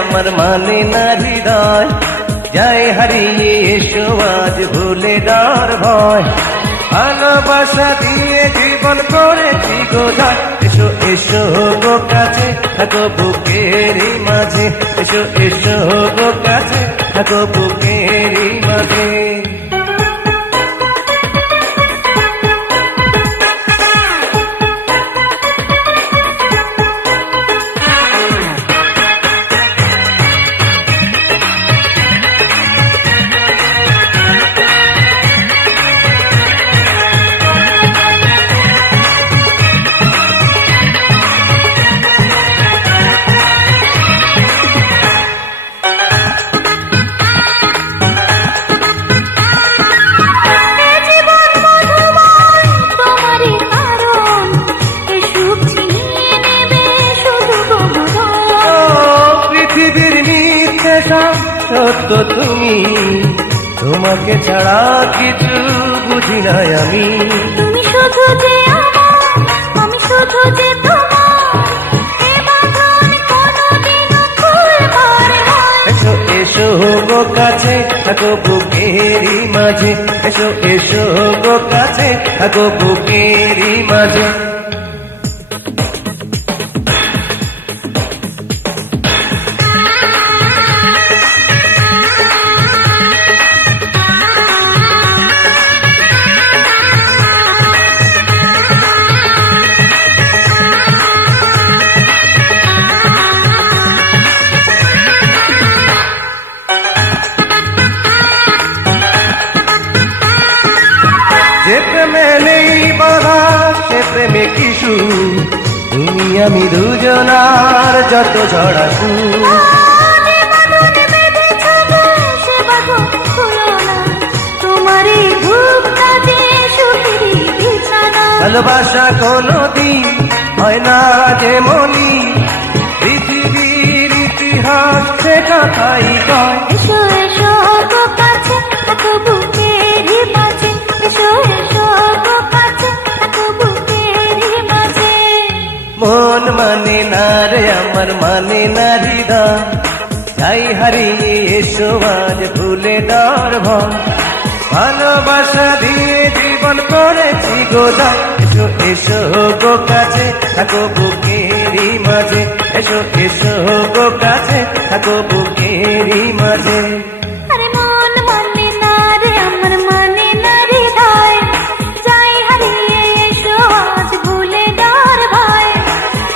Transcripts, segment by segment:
আমার মানে না হৃদয়, যাই হারিয়ে এসো আজ ভুলে ডর ভয়। ভালোবাসা দিয়ে জীবন করেছি গোঝায়, এসো এসো গো কাছে থাকো বুকেরই মাঝে, এসো এসো গো কাছে থাকো বুকেরই মাঝে। সত্য তুমি, তোমাকে ছাড়া কিছু বুঝি নাই আমি। তুমি শুধু যে আমার, আমি শুধু যে তোমার, এ বাঁধন কোনোদিনও খুলবার নয়। এসো এসো গো কাছে থাকো বুকেরই মাঝে, এসো এসো গো কাছে থাকো বুকেরই মাঝে। যে প্রেমে নেই বাধা সে প্রেমে কিছু, তুমি আমি দুজনার যত ঝড়া সুর। ভালোবাসা কোনদিন হয় না যে মনি, পৃথিবীর ইতিহাস সে কথাই কয়। এসো এসো গো কাছে থাকো বুকেরই মাঝে, এসো এসো গো কাছে থাকো বুকেরই মাঝে। মন মানে না রে আমার মানে না হৃদয়, যাই হারিয়ে এসো আজ ভুলে ডর ভয়। ভালোবাসা দিয়ে জীবন করেছি গোদায়, এসো এসো গো কাছে থাকো বুকেরই মাঝে, এসো এসো গো কাছে থাকো বুকেরই মাঝে। আরে মন মানে না রে আমার মানে না হৃদয়, যাই হারিয়ে এসো আজ ভুলে ডর ভয়।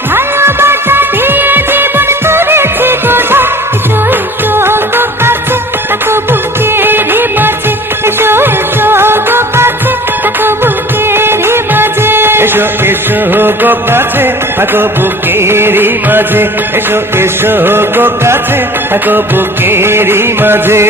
ভালোবাসা দিয়ে জীবন করেছি গোঝায়, এসো এসো গো কাছে থাকো বুকেরই মাঝে, এসো এসো গো কাছে থাকো বুকেরই মাঝে। এসো এসো গো কাছে থাকো বুকেরই মাঝে, এসো এসো গো কাছে থাকো বুকেরই মাঝে।